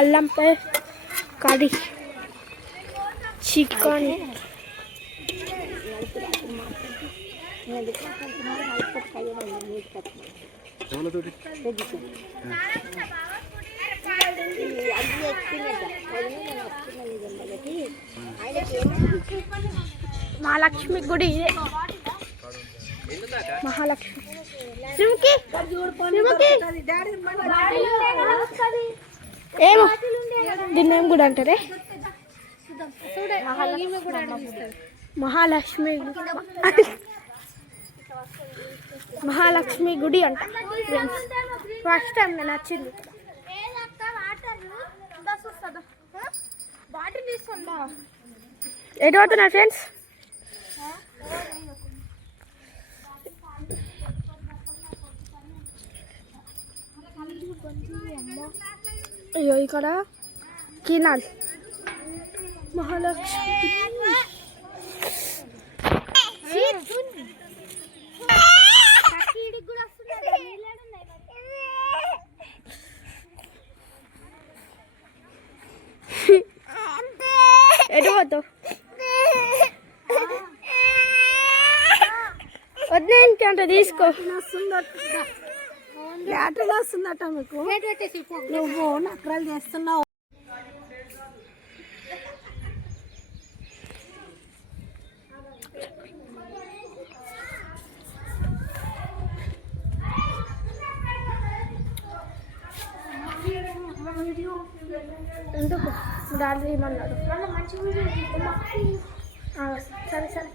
అల్లం paste, curry, chicken, Mahalakshmi గుడి ఇదే. మహాలక్ష్మి ఏమో దీన్ని ఏం గుడి అంటారే? మహాలక్ష్మి మహాలక్ష్మి గుడి అంట. ఫస్ట్ టైం నేను వచ్చింది. ఎటు పోతున్నా ఫ్రెండ్స్? అయ్యో ఇక్కడ కినాల్ మహాలక్ష్మి ఎటు పోతావు? వద్దంటే అంటే తీసుకో. బ్యాటరీలో వస్తుందట మీకు. నువ్వు నకరాలు చేస్తున్నావు. ఎందుకు డాడీ ఏమన్నాడు? సరే సరే